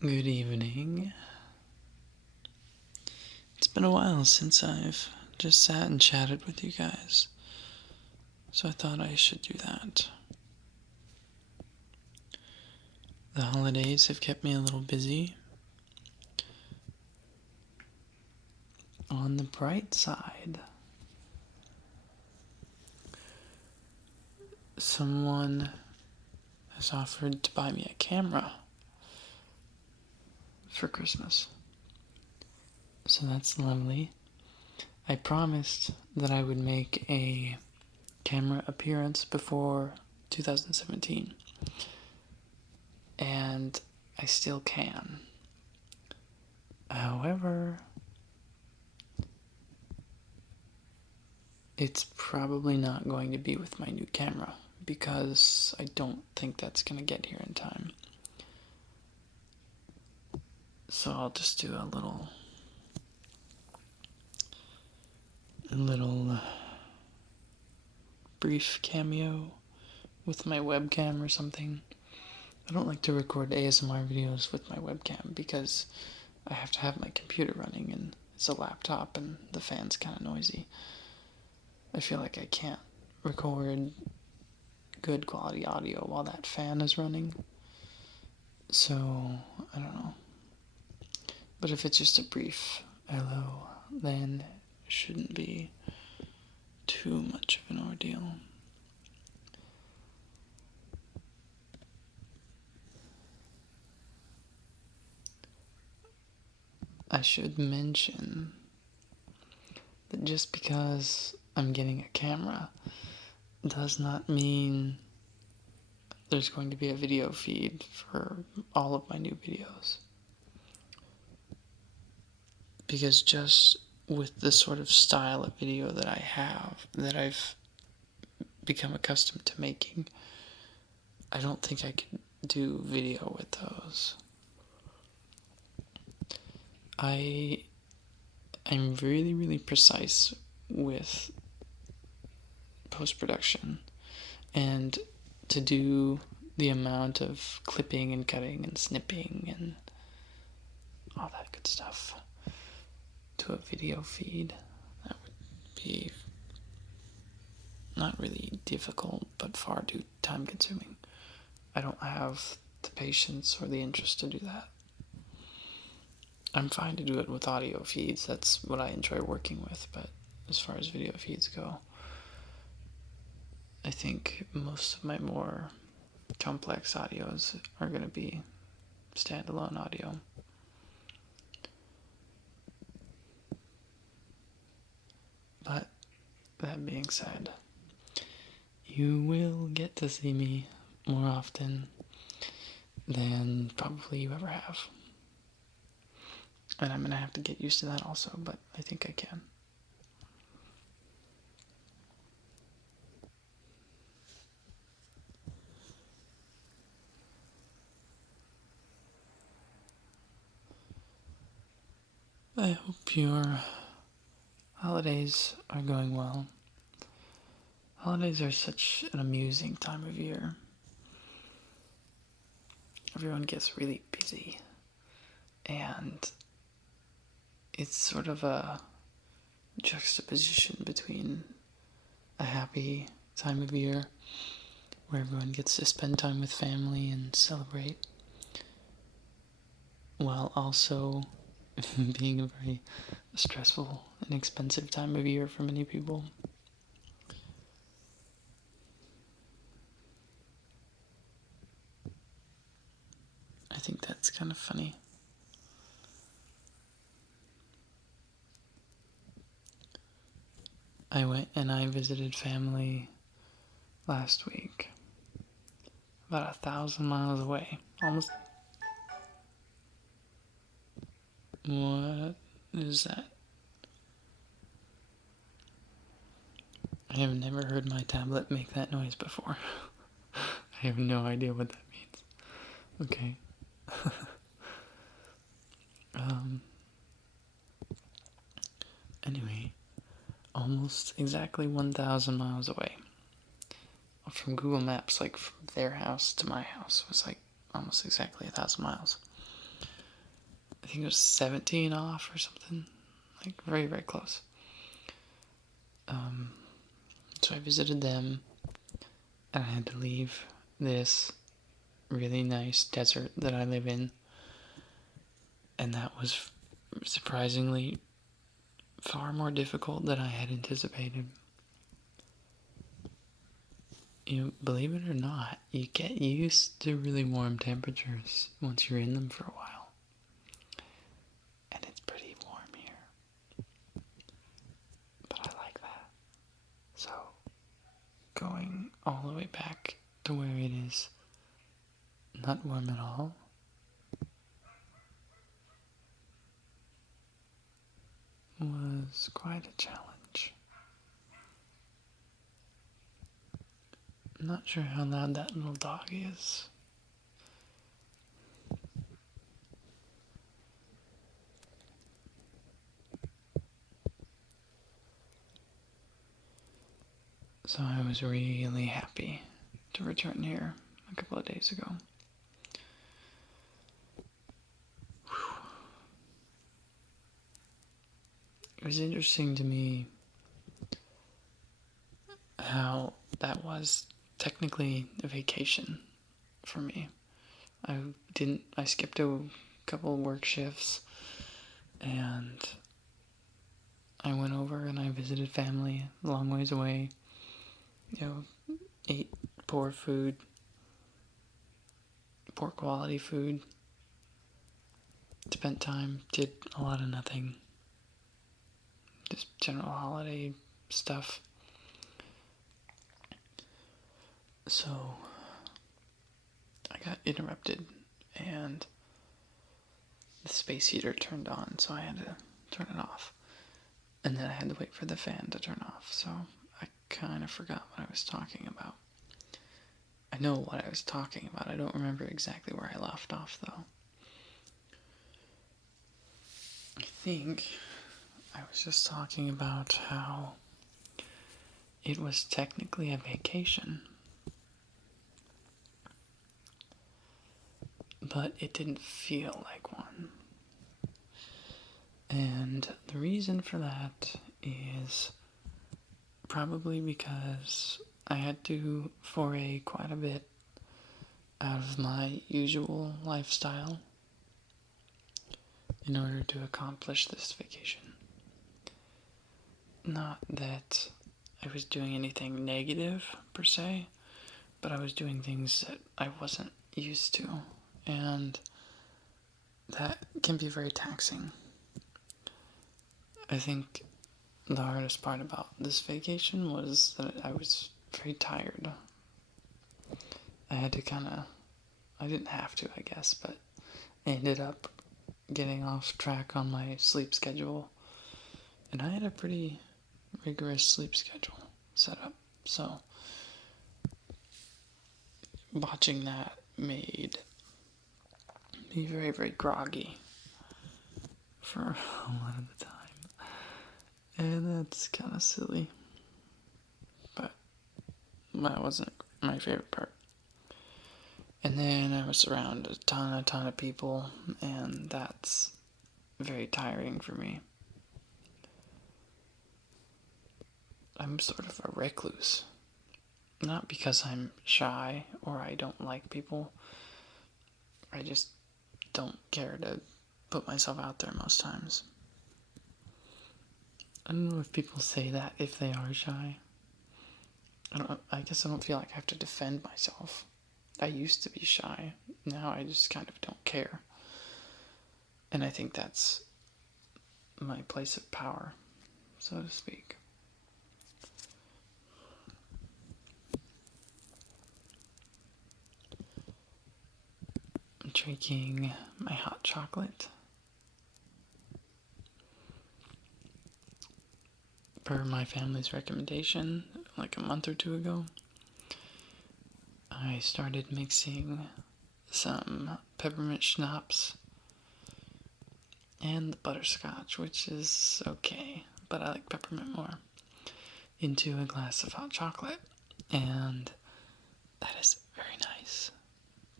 Good evening. It's been a while since I've just sat and chatted with you guys, so I thought I should do that. The holidays have kept me a little busy. On the bright side, someone has offered to buy me a camera for Christmas. So that's lovely. I promised that I would make a camera appearance before 2017. And I still can. However, it's probably not going to be with my new camera because I don't think that's going to get here in time. So I'll just do a little brief cameo with my webcam or something. I don't like to record ASMR videos with my webcam because I have to have my computer running and it's a laptop and the fan's kind of noisy. I feel like I can't record good quality audio while that fan is running. So, I don't know. But if it's just a brief hello, then it shouldn't be too much of an ordeal. I should mention that just because I'm getting a camera does not mean there's going to be a video feed for all of my new videos. Because just with the sort of style of video that I have, that I've become accustomed to making, I don't think I could do video with those. I'm really, really precise with post-production, and to do the amount of clipping and cutting and snipping and all that good stuff to a video feed, that would be not really difficult, but far too time-consuming. I don't have the patience or the interest to do that. I'm fine to do it with audio feeds, that's what I enjoy working with, but as far as video feeds go, I think most of my more complex audios are going to be standalone audio. But that being said, you will get to see me more often than probably you ever have. And I'm going to have to get used to that also, but I think I can. I hope your holidays are going well. Holidays are such an amusing time of year. Everyone gets really busy, and it's sort of a juxtaposition between a happy time of year where everyone gets to spend time with family and celebrate, while also being a very stressful and expensive time of year for many people. I think that's kind of funny. I went and I visited family last week, about 1,000 miles away, almost. What is that? I have never heard my tablet make that noise before. I have no idea what that means. Okay. Anyway, almost exactly 1,000 miles away. From Google Maps, like from their house to my house was like almost exactly 1,000 miles. I think it was 17 off or something. Like, very, very close. So I visited them, and I had to leave this really nice desert that I live in, and that was surprisingly far more difficult than I had anticipated. Believe it or not, you get used to really warm temperatures once you're in them for a while. And it's pretty warm here. But I like that. So, going all the way back to where it is not warm at all was quite a challenge. I'm not sure how loud that little dog is. So I was really happy to return here a couple of days ago. It was interesting to me how that was technically a vacation for me. I skipped a couple work shifts, and I went over and I visited family a long ways away. Ate poor quality food. Spent time, did a lot of nothing. Just general holiday stuff. So I got interrupted, and the space heater turned on, so I had to turn it off. And then I had to wait for the fan to turn off, so I kind of forgot what I was talking about. I know what I was talking about. I don't remember exactly where I left off, though. I think I was just talking about how it was technically a vacation, but it didn't feel like one. And the reason for that is probably because I had to foray quite a bit out of my usual lifestyle in order to accomplish this vacation. Not that I was doing anything negative, per se, but I was doing things that I wasn't used to, and that can be very taxing. I think the hardest part about this vacation was that I was very tired. I didn't have to, I guess, but I ended up getting off track on my sleep schedule, and I had a pretty rigorous sleep schedule set up, so watching that made me very, very groggy for a lot of the time. And that's kind of silly. But that wasn't my favorite part. And then I was around a ton of people, and that's very tiring for me. I'm sort of a recluse. Not because I'm shy or I don't like people. I just don't care to put myself out there most times. I don't know if people say that if they are shy. I guess I don't feel like I have to defend myself. I used to be shy. Now I just kind of don't care. And I think that's my place of power, so to speak. I'm drinking my hot chocolate. Per my family's recommendation, like a month or two ago, I started mixing some peppermint schnapps and the butterscotch, which is okay, but I like peppermint more, into a glass of hot chocolate, and that is very nice.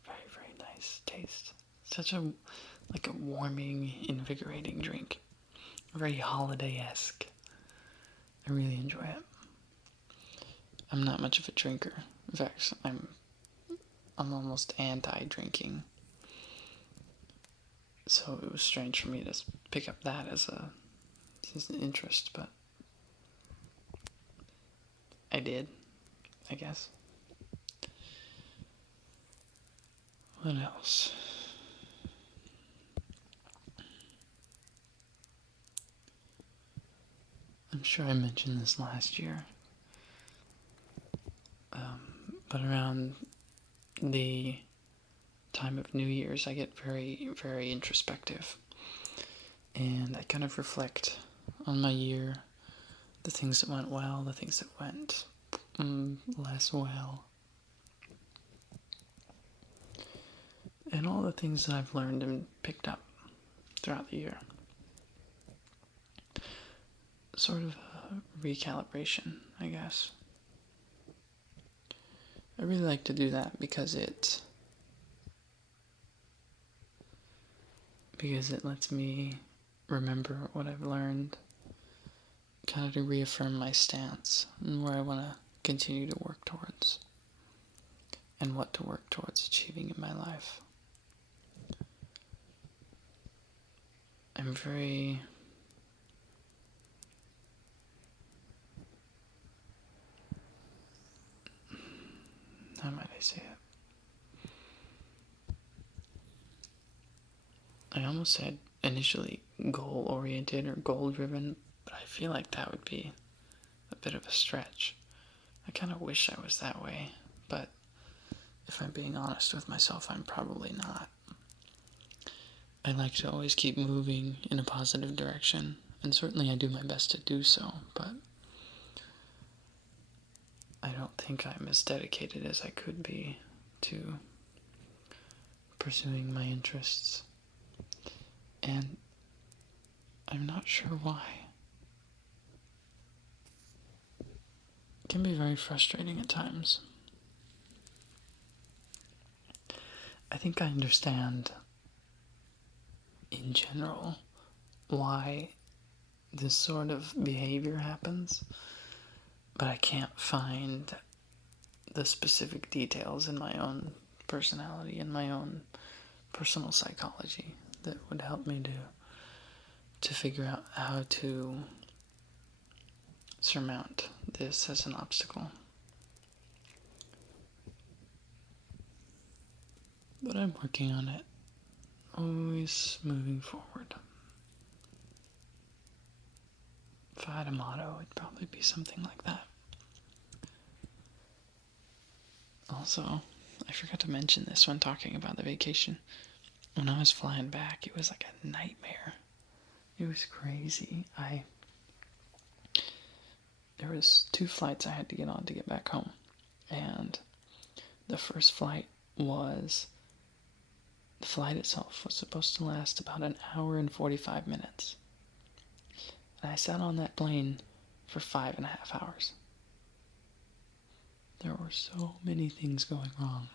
Very, very nice taste. like a warming, invigorating drink. Very holiday-esque. I really enjoy it. I'm not much of a drinker. In fact, I'm almost anti-drinking. So it was strange for me to pick up that as an interest, but I did, I guess. What else? I'm sure I mentioned this last year, but around the time of New Year's, I get very, very introspective, and I kind of reflect on my year, the things that went well, the things that went less well, and all the things that I've learned and picked up throughout the year. Sort of a recalibration, I guess. I really like to do that because it lets me remember what I've learned, kind of to reaffirm my stance and where I want to continue to work towards and what to work towards achieving in my life. I'm very how might I say it? I almost said initially goal-oriented or goal-driven, but I feel like that would be a bit of a stretch. I kind of wish I was that way, but if I'm being honest with myself, I'm probably not. I like to always keep moving in a positive direction, and certainly I do my best to do so, but I don't think I'm as dedicated as I could be to pursuing my interests, and I'm not sure why. It can be very frustrating at times. I think I understand, in general, why this sort of behavior happens, but I can't find the specific details in my own personality and my own personal psychology that would help me to figure out how to surmount this as an obstacle. But I'm working on it, always moving forward. If I had a motto, it'd probably be something like that. Also, I forgot to mention this when talking about the vacation. When I was flying back, it was like a nightmare. It was crazy. There was 2 flights I had to get on to get back home. And the first flight the flight itself was supposed to last about an hour and 45 minutes. And I sat on that plane for 5.5 hours. There were so many things going wrong.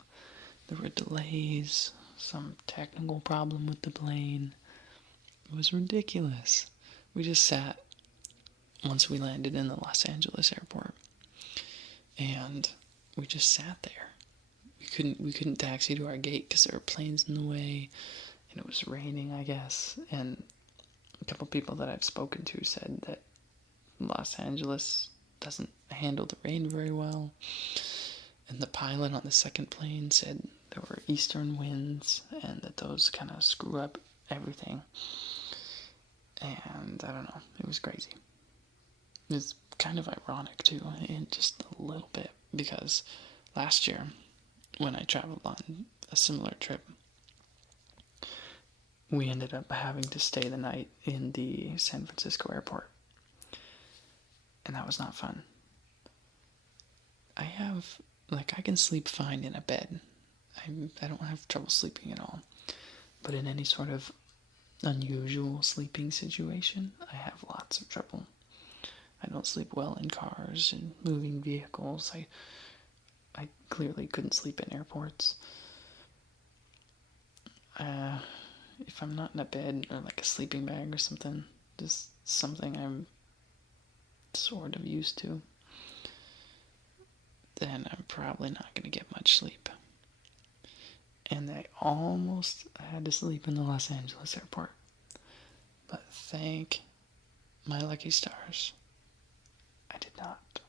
There were delays, some technical problem with the plane. It was ridiculous. We just sat once we landed in the Los Angeles airport, and we just sat there. We couldn't taxi to our gate because there were planes in the way, and it was raining, I guess. And a couple people that I've spoken to said that Los Angeles doesn't handle the rain very well. And the pilot on the second plane said there were eastern winds and that those kind of screw up everything. And I don't know, it was crazy. It's kind of ironic too, in just a little bit, because last year when I traveled on a similar trip, we ended up having to stay the night in the San Francisco airport. And that was not fun. I can sleep fine in a bed. I don't have trouble sleeping at all. But in any sort of unusual sleeping situation, I have lots of trouble. I don't sleep well in cars and moving vehicles. I clearly couldn't sleep in airports. if I'm not in a bed or like a sleeping bag or something, just something I'm sort of used to, then I'm probably not going to get much sleep. And I almost had to sleep in the Los Angeles airport. But thank my lucky stars, I did not.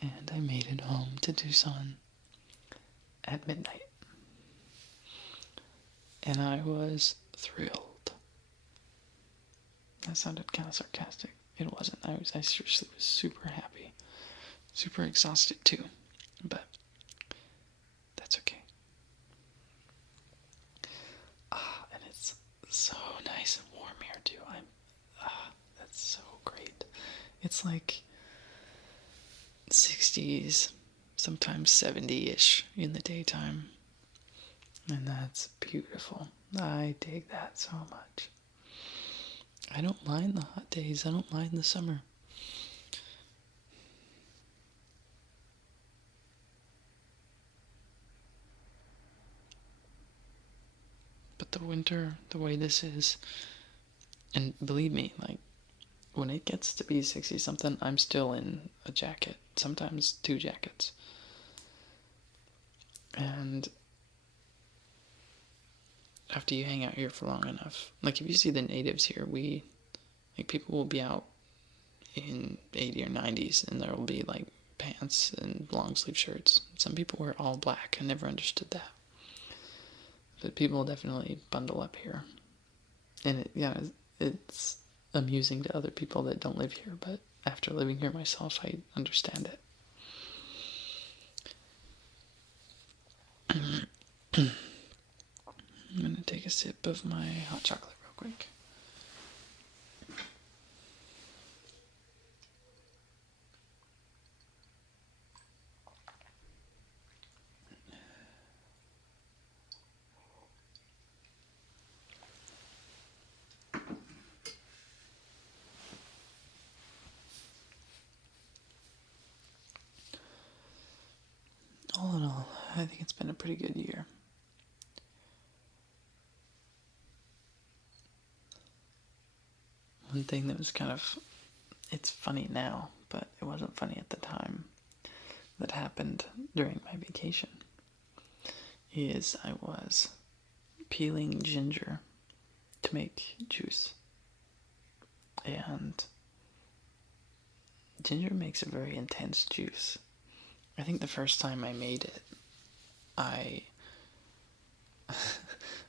And I made it home to Tucson at midnight. And I was thrilled. That sounded kind of sarcastic. It wasn't. I seriously was super happy. Super exhausted too. But that's okay. And it's so nice and warm here too. That's so great. It's like 60s, sometimes 70-ish in the daytime. And that's beautiful. I dig that so much. I don't mind the hot days. I don't mind the summer. But the winter, the way this is, and believe me, like, when it gets to be 60 something, I'm still in a jacket, sometimes 2 jackets. And after you hang out here for long enough, like if you see the natives here, people will be out in 80 or 90s and there will be like pants and long sleeve shirts. Some people wear all black. I never understood that. But people definitely bundle up here. And it's amusing to other people that don't live here, but after living here myself, I understand it. I'm gonna take a sip of my hot chocolate real quick. All in all, I think it's been a pretty good year. One thing that was it's funny now, but it wasn't funny at the time, that happened during my vacation, is I was peeling ginger to make juice. And ginger makes a very intense juice. I think the first time I made it, I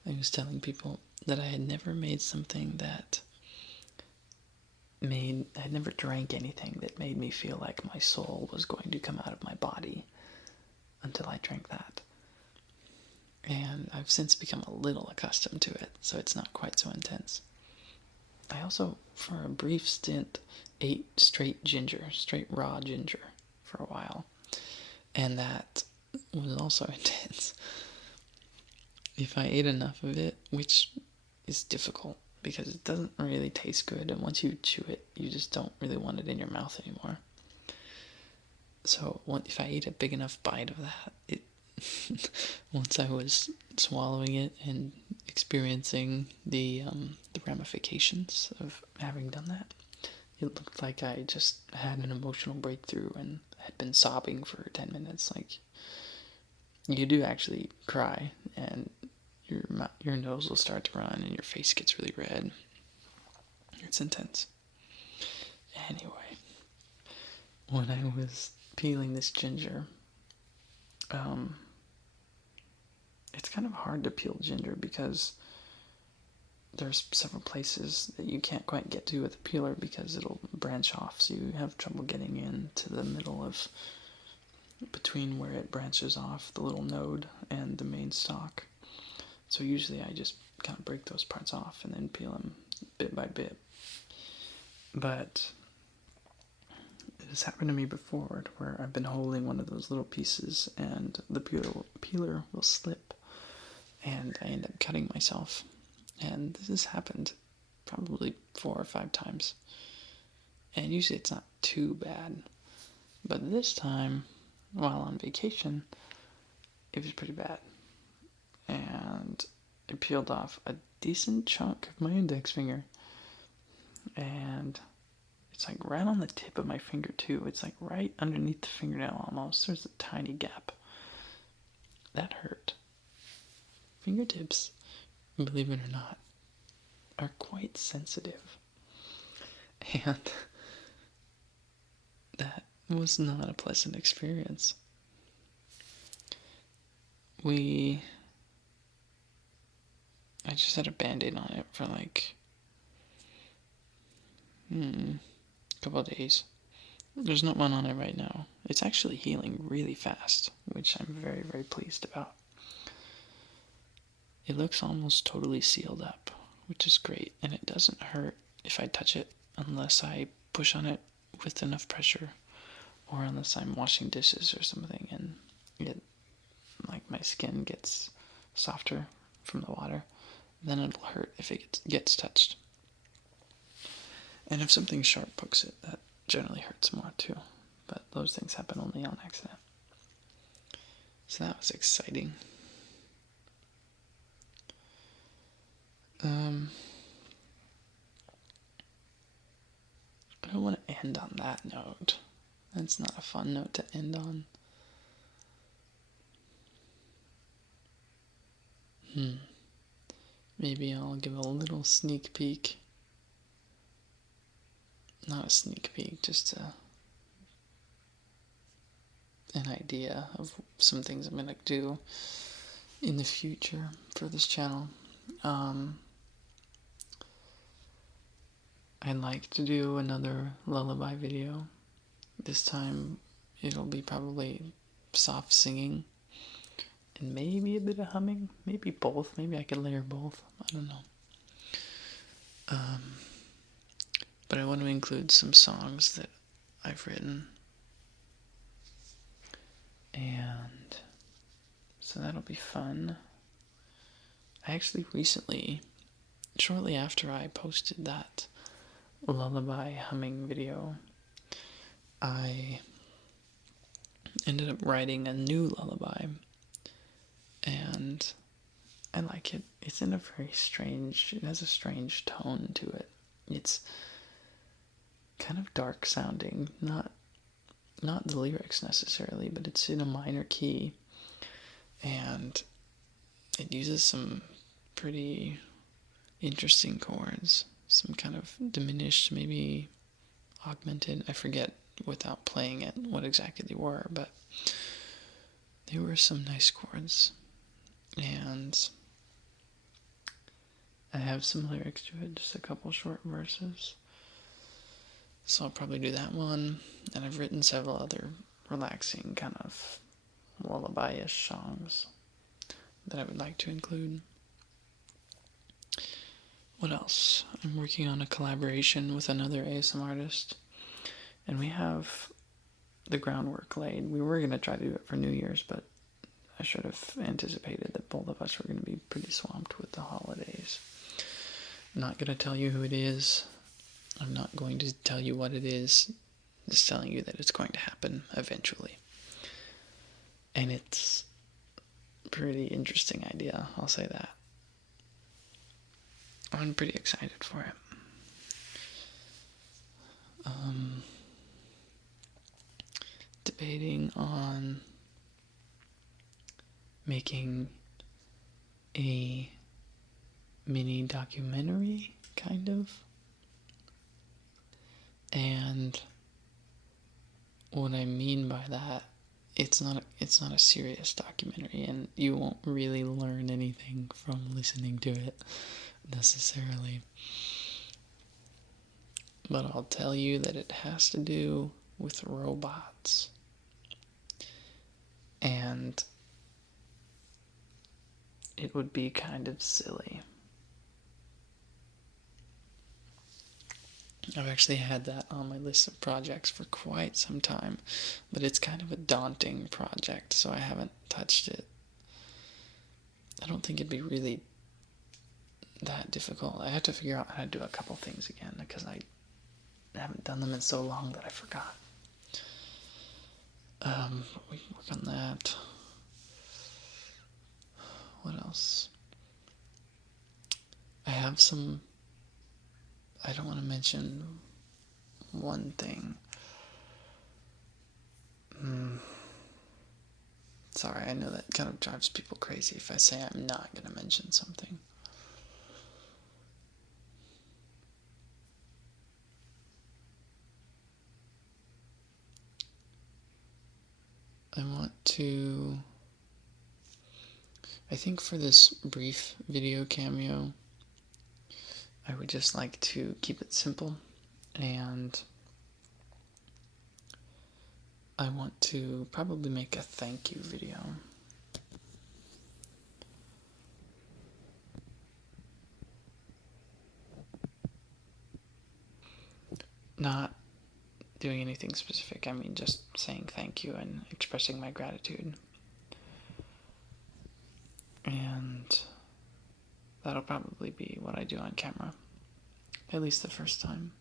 was telling people that I had never made something that I'd never drank anything that made me feel like my soul was going to come out of my body until I drank that. And I've since become a little accustomed to it, so it's not quite so intense. I also, for a brief stint, ate straight raw ginger for a while. And that was also intense. If I ate enough of it, which is difficult because it doesn't really taste good, and once you chew it, you just don't really want it in your mouth anymore. So if I ate a big enough bite of that, once I was swallowing it and experiencing the ramifications of having done that, it looked like I just had an emotional breakthrough and had been sobbing for 10 minutes. Like, you do actually cry, and your nose will start to run, and your face gets really red. It's intense. Anyway, when I was peeling this ginger, it's kind of hard to peel ginger because there's several places that you can't quite get to with a peeler because it'll branch off, so you have trouble getting into the middle of between where it branches off, the little node, and the main stalk. So usually I just kind of break those parts off and then peel them bit by bit. But it has happened to me before where I've been holding one of those little pieces and the peeler will slip and I end up cutting myself. And this has happened probably 4 or 5 times. And usually it's not too bad. But this time, while on vacation, it was pretty bad. And I peeled off a decent chunk of my index finger, and it's like right on the tip of my finger too. It's like right underneath the fingernail almost. There's a tiny gap. That hurt. Fingertips, believe it or not, are quite sensitive. And that was not a pleasant experience. I just had a band-aid on it for like a couple of days. There's not one on it right now. It's actually healing really fast, which I'm very, very pleased about. It looks almost totally sealed up, which is great, and it doesn't hurt if I touch it unless I push on it with enough pressure, or unless I'm washing dishes or something and like my skin gets softer from the water, then it'll hurt if it gets touched. And if something sharp pokes it, that generally hurts more too. But those things happen only on accident. So that was exciting. I don't want to end on that note. That's not a fun note to end on. Maybe I'll give a little sneak peek. Not a sneak peek, just an idea of some things I'm going to do in the future for this channel. I'd like to do another lullaby video. This time it'll be probably soft singing and maybe a bit of humming, maybe both. Maybe I could layer both. I don't know. But I want to include some songs that I've written, and so that'll be fun. I actually recently, shortly after I posted that lullaby humming video, I ended up writing a new lullaby, and I like it. It's in a very strange, it has a strange tone to it. It's kind of dark sounding, not the lyrics necessarily, but it's in a minor key, and it uses some pretty interesting chords, some kind of diminished, maybe augmented, I forget without playing it what exactly they were, but they were some nice chords, and I have some lyrics to it, just a couple short verses. So I'll probably do that one, and I've written several other relaxing kind of lullaby-ish songs that I would like to include. What else? I'm working on a collaboration with another ASM artist, and we have the groundwork laid. We were going to try to do it for New Year's, but I should have anticipated that both of us were going to be pretty swamped with the holidays. I'm not going to tell you who it is. I'm not going to tell you what it is, just telling you that it's going to happen eventually. And it's a pretty interesting idea, I'll say that. I'm pretty excited for it. Debating on making a mini documentary, kind of. And what I mean by that, it's not a serious documentary, and you won't really learn anything from listening to it necessarily. But I'll tell you that it has to do with robots. And it would be kind of silly. I've actually had that on my list of projects for quite some time, but it's kind of a daunting project, so I haven't touched it. I don't think it'd be really that difficult. I have to figure out how to do a couple things again, because I haven't done them in so long that I forgot. We can work on that. What else? have some, I don't want to mention one thing. Sorry, I know that kind of drives people crazy if I say I'm not going to mention something. I think for this brief video cameo, I would just like to keep it simple, and I want to probably make a thank you video. Not doing anything specific, I mean just saying thank you and expressing my gratitude. And that'll probably be what I do on camera, at least the first time.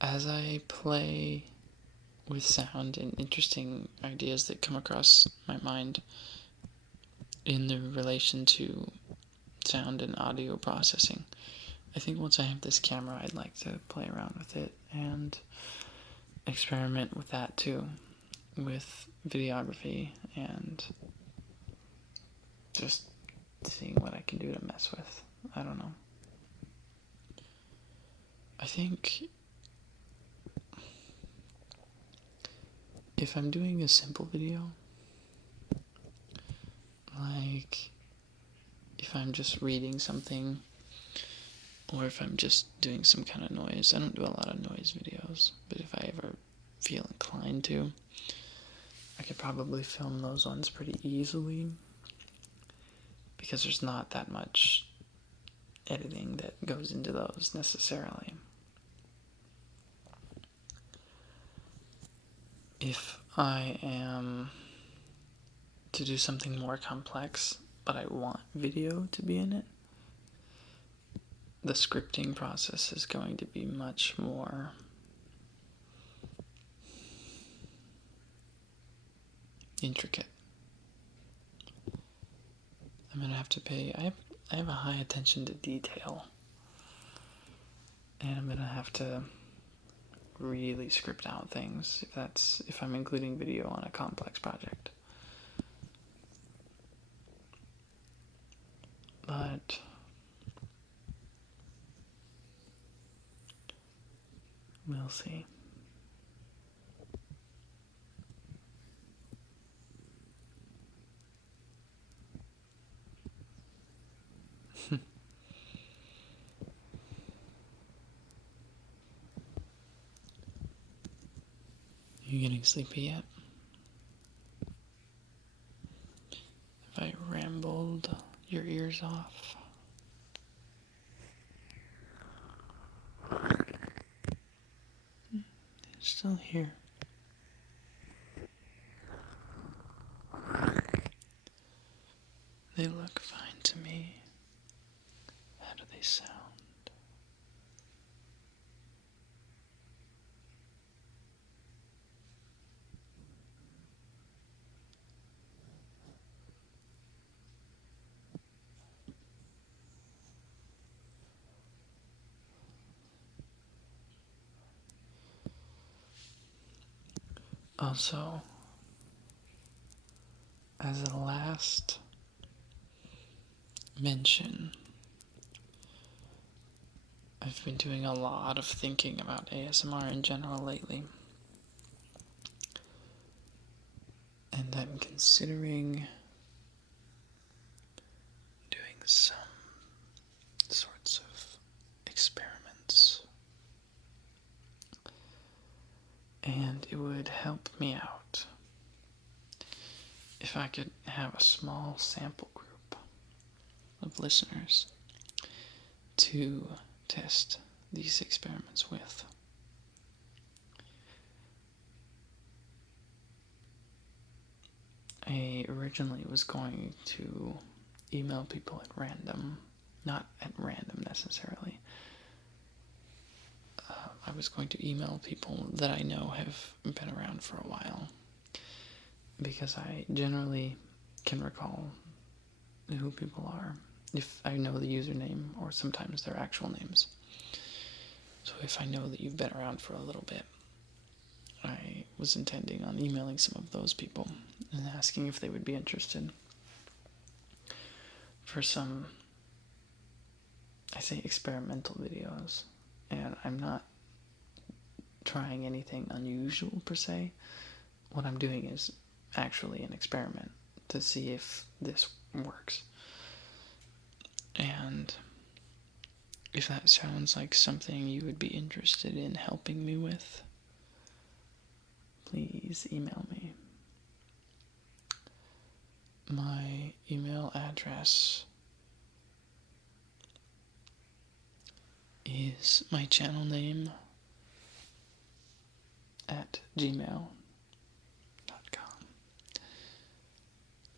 As I play with sound and interesting ideas that come across my mind in the relation to sound and audio processing, I think once I have this camera, I'd like to play around with it and experiment with that too, with videography and just seeing what I can do to mess with. I don't know. I think if I'm doing a simple video, like if I'm just reading something, or if I'm just doing some kind of noise. I don't do a lot of noise videos, but if I ever feel inclined to, I could probably film those ones pretty easily, because there's not that much editing that goes into those necessarily. If I am to do something more complex, but I want video to be in it, the scripting process is going to be much more intricate. I'm going to have to pay, I have a high attention to detail, and I'm going to have to really script out things if I'm including video on a complex project. But we'll see. You getting sleepy yet? Have I rambled your ears off? It's still here. They look fine to me. How do they sound? Also, as a last mention, I've been doing a lot of thinking about ASMR in general lately. And I'm considering doing some sorts of experiments. And it would help me out if I could have a small sample group of listeners to test these experiments with. I originally was going to email people at random, not at random necessarily. I was going to email people that I know have been around for a while, because I generally can recall who people are if I know the username, or sometimes their actual names. So if I know that you've been around for a little bit, I was intending on emailing some of those people and asking if they would be interested for some, I say, experimental videos. And I'm not trying anything unusual per se. What I'm doing is actually an experiment to see if this works. And if that sounds like something you would be interested in helping me with, please email me. My email address is my channel name at gmail.com.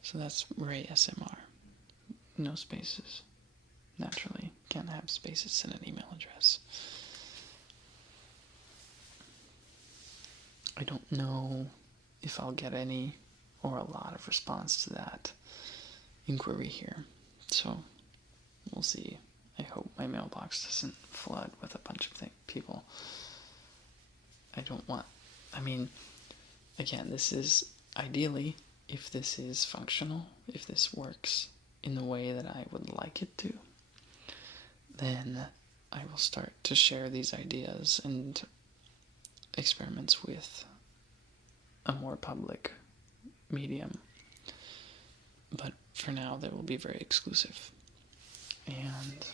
So that's Ray SMR. No spaces. Naturally, can't have spaces in an email address. I don't know if I'll get any or a lot of response to that inquiry here. So, we'll see. I hope my mailbox doesn't flood with a bunch of people. I don't want... again, this is ideally, if this is functional, if this works in the way that I would like it to, then I will start to share these ideas and experiments with a more public medium. But for now, they will be very exclusive. And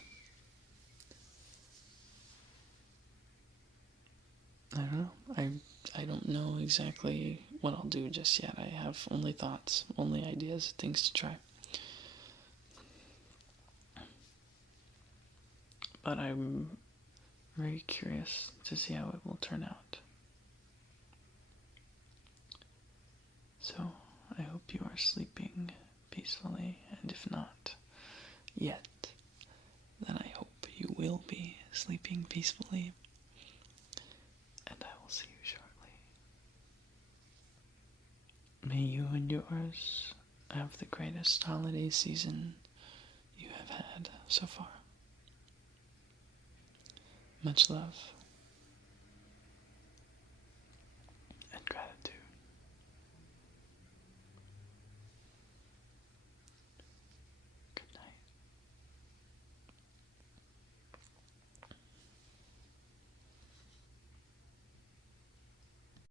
I don't know. I don't know exactly what I'll do just yet. I have only thoughts, only ideas, things to try. But I'm very curious to see how it will turn out. So, I hope you are sleeping peacefully, and if not yet, then I hope you will be sleeping peacefully, and I will see you shortly. May you and yours have the greatest holiday season you have had so far. Much love.